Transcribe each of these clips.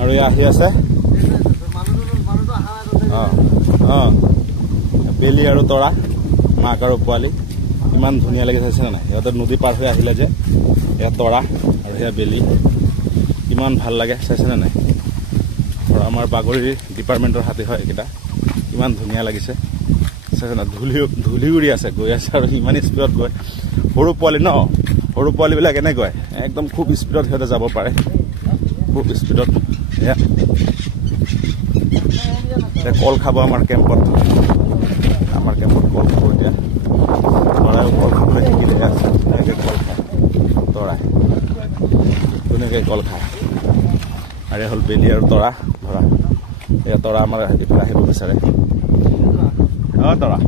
আৰু এয়া আহি আছে বেলি আৰু তৰা মাক আৰু পোৱালি ইমান ধুনীয়া লাগি চাইছে নাই সিহঁতে নদী পাৰ হৈ আহিলে যে এয়া তৰা আৰু সেয়া বেলি ইমান ভাল লাগে চাইছেনে নাই আৰু আমাৰ বাগৰি ডিপাৰ্টমেণ্টৰ হাতী হয় এইকেইটা ইমান ধুনীয়া লাগিছে চাইছে না ধূলি উৰি আছে গৈ আছে আৰু ইমান স্পীডত গৈ সৰু পোৱালি ন সৰু পোৱালিবিলাক এনেকুৱাই একদম খুব স্পীডত সিহঁতে যাব পাৰে খুব স্পীডত এয়া কল খাব আমাৰ কেম্পত কল খাব এতিয়া তৰাই কল খাবলৈ শিকিলে ধুনীয়াকৈ কল খায় তৰাই ধুনীয়াকৈ কল খায় আৰু হ'ল বেলি আৰু তৰা ধৰা এয়া তৰা আমাৰ এইফালে আহিব বিচাৰে তৰা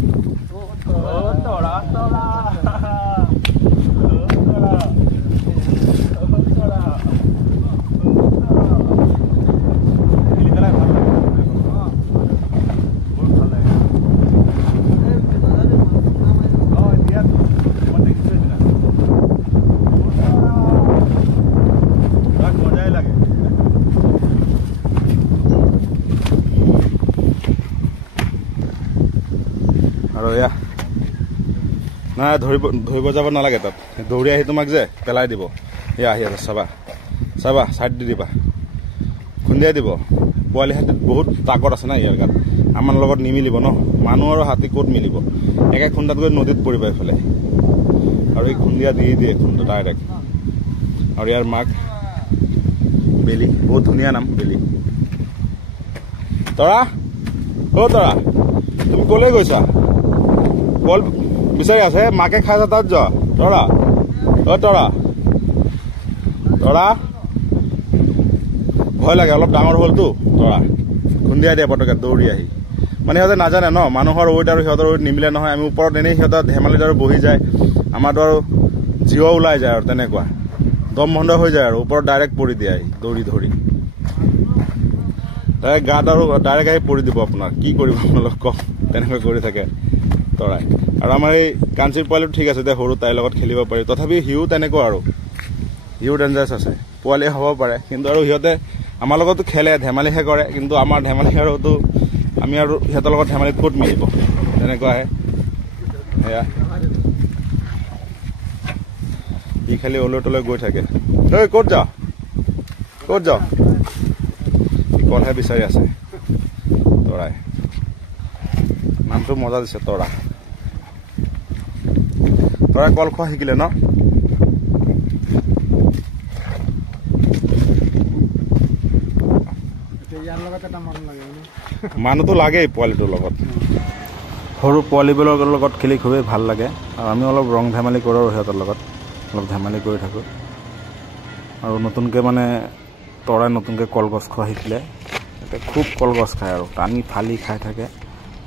আৰু এয়া নাই ধৰিব যাব নালাগে তাত দৌৰি আহি তোমাক যে পেলাই দিব এয়া আহি আছে চাবা চাইড দি দিবা খুন্দিয়াই দিব পোৱালি হাতীত বহুত তাকত আছে না ইয়াৰ গাত আমাৰ লগত নিমিলিব ন মানুহ আৰু হাতী ক'ত মিলিব একে খুন্দাত গৈ নদীত পৰিব এইফালে আৰু এই খুন্দিয়া দি দিয়ে খুন্দা ডাইৰেক্ট আৰু ইয়াৰ মাক বেলি বহুত ধুনীয়া নাম বেলি তৰা তৰা তুমি ক'লৈ গৈছা কল বিচাৰি আছে মাকে খাইছা তাত যোৱা তৰা তৰা ভয় লাগে অলপ ডাঙৰ হ'লতো তৰা খুন্দিয়াই দিয়ে পটকে দৌৰি আহি মানে সিহঁতে নাজানে ন মানুহৰ ৱেইট আৰু সিহঁতৰ ৱেইট নিমিলে নহয় আমি ওপৰত এনেই সিহঁতৰ ধেমালিত আৰু বহি যায় আমাৰতো আৰু জীৱ ওলাই যায় আৰু তেনেকুৱা দম বন্ধ হৈ যায় আৰু ওপৰত ডাইৰেক্ট পৰি দিয়ে আহি দৌৰি ধৰি ডাইৰেক্ট গাত আৰু ডাইৰেক্ট আহি পৰি দিব আপোনাৰ কি কৰিব আপোনালোক কওক তেনেকৈ কৰি থাকে তৰাই আৰু আমাৰ এই কাঞ্চিৰ পোৱালিটো ঠিক আছে দে সৰু তাইৰ লগত খেলিব পাৰি তথাপি সিও তেনেকুৱা আৰু সিও ডেঞ্জাৰাছ আছে পোৱালি হ'ব পাৰে কিন্তু আৰু সিহঁতে আমাৰ লগতো খেলে ধেমালিহে কৰে কিন্তু আমাৰ ধেমালি আৰুতো আমি আৰু সিহঁতৰ লগত ধেমালিত ক'ত মিলিব তেনেকুৱাহে সেয়া ই খালি অলৈ তলৈ গৈ থাকে ঐ ক'ত যাওঁ ই কলহে বিচাৰি আছে তৰাই নামটো মজা দিছে তৰাই কল খোৱা শিকিলে ন মানুহটো লাগেই পোৱালিটোৰ লগত সৰু পোৱালিবিলাকৰ লগত খেলি খুবেই ভাল লাগে আৰু আমি অলপ ৰং ধেমালি কৰোঁ সিহঁতৰ লগত অলপ ধেমালি কৰি থাকোঁ আৰু নতুনকৈ মানে তৰাই নতুনকৈ কলগছ খোৱা শিকিলে খুব কলগছ খায় আৰু টানি ফালি খাই থাকে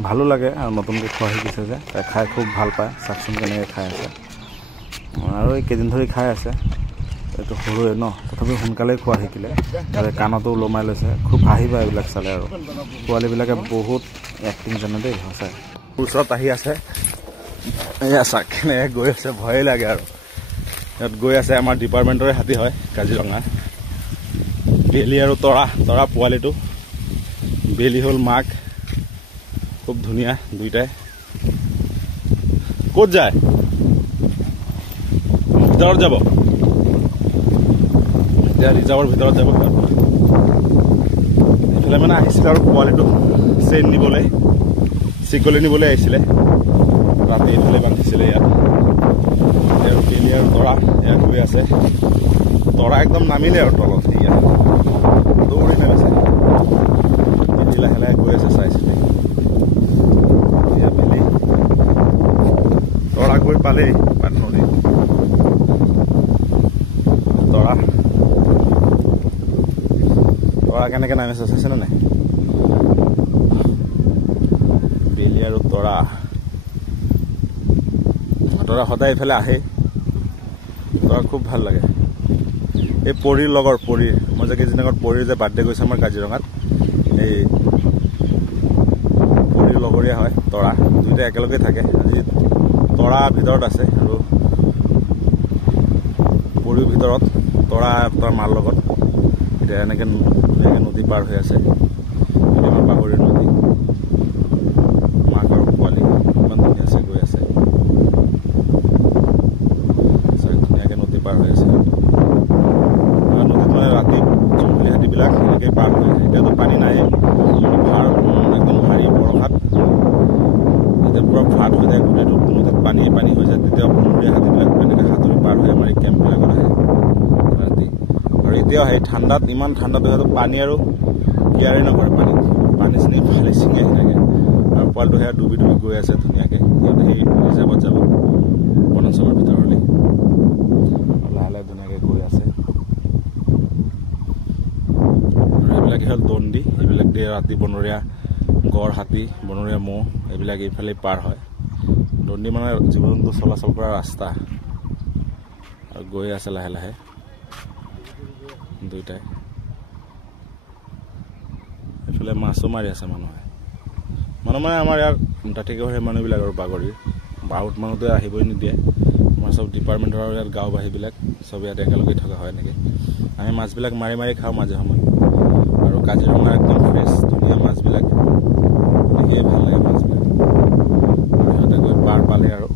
ভালো লাগে আৰু নতুনকৈ খোৱা শিকিছে যে তাই খাই খুব ভাল পায় চাকচোন কেনেকৈ খাই আছে আৰু এই কেইদিন ধৰি খাই আছে এইটো সৰুৱে ন তথাপি সোনকালেই খোৱা শিকিলে কাণতো ওলমাই লৈছে খুব হাঁহি পায় এইবিলাক চালে আৰু পোৱালিবিলাকে বহুত এক্টিং জানে দেই সঁচাই ওচৰত আহি আছে এয়া চাক কেনেকৈ গৈ আছে ভয়ে লাগে আৰু ইয়াত গৈ আছে আমাৰ ডিপাৰ্টমেণ্টৰে হাতী হয় কাজিৰঙা বেলি আৰু তৰা পোৱালিটো বেলি হ'ল মাক খুব ধুনীয়া দুইটাই ক'ত যায় ভিতৰত যাব এতিয়া ৰিজাৰ্ভৰ ভিতৰত যাব এইফালে মানে আহিছিলে আৰু পোৱালিটো চেইন নিবলৈ চিকলি নিবলৈ আহিছিলে ৰাতি এইফালে বান্ধিছিলে ইয়াত আৰু বেলি আৰু তৰা ইয়াত গৈ আছে তৰা একদম নামিলে আৰু তলত ইয়াত দৌৰি নামিছে লাহে লাহে গৈ আছে চাইছিলে তৰা গৈ পালেই নদী তৰা কেনেকৈ নামিছে চাইছেনে নাই বেলি আৰু তৰা সদায় এইফালে আহে তৰা খুব ভাল লাগে এই পৰীৰ মই যে কেইদিন আগত পৰীৰ যে বাৰ্থডে গৈছে আমাৰ কাজিৰঙাত এই পৰীৰ লগৰীয়া হয় তৰা দুইটা একেলগে থাকে আজি তৰা ভিতৰত আছে আৰু পৰীৰ ভিতৰত তৰা তাৰ মাৰ লগত এতিয়া এতিয়া এনেকৈ ধুনীয়াকৈ নদী পাৰ হৈ আছে আমাৰ বাগৰিৰ নদী মাক আৰু পোৱালি ইমান ধুনীয়া আছে গৈ আছে ধুনীয়াকৈ নদী পাৰ হৈ আছে নদীত মানে ৰাতি জংঘলী হাতীবিলাক এনেকৈ পাৰ হৈ আছে এতিয়াতো পানী নাই একদম হাৰি বৰষাত যেতিয়া পূৰা ফ্লাট হৈ যায় গোটেইটো নদীত পানীয়ে পানী হৈ যায় তেতিয়া বনৰীয়া হাতীবিলাক এনেকৈ সাঁতুৰি পাৰ হৈ আমাৰ এই কেম্পবিলাকত আহে ৰাতি আৰু এতিয়াও সেই ঠাণ্ডাত ইমান ঠাণ্ডাত হয়তো পানী আৰু কেয়াৰেই নকৰে পানী চিনি ফালি ছিঙি আহি থাকে আৰু পোৱালিটো সেয়া ডুবি ডুবি গৈ আছে ধুনীয়াকৈ সিহঁতে সেই ৰিজাৰ্ভত যাব বনাঞ্চলৰ ভিতৰলৈ লাহে লাহে ধুনীয়াকৈ গৈ আছে আৰু এইবিলাক হ'ল দণ্ডি এইবিলাক দিয়ে ৰাতি বনৰীয়া গড় হাতী বনৰীয়া ম'হ এইবিলাক এইফালে পাৰ হয় দণ্ডি মানে জীৱ জন্তু চলাচল কৰা ৰাস্তা আৰু গৈ আছে লাহে লাহে দুইটাই এইফালে মাছো মাৰি আছে মানুহে মানে আমাৰ ইয়াৰ দাঁতিকাষৰীয়া সেই মানুহবিলাক আৰু বাগৰিৰ বাহুত মানুহতে আহিবই নিদিয়ে আমাৰ চব ডিপাৰ্টমেণ্টৰ আৰু ইয়াত গাঁওবাসীবিলাক চব ইয়াত একেলগে থকা হয় এনেকৈ আমি মাছবিলাক মাৰি মাৰি খাওঁ মাজে সময়ে আৰু কাজিৰঙা একদম ফ্ৰেছ ধুনীয়া মাছবিলাক দেখিয়ে ভাল লাগে মাছবিলাক সিহঁতে গৈ পাৰ পালে আৰু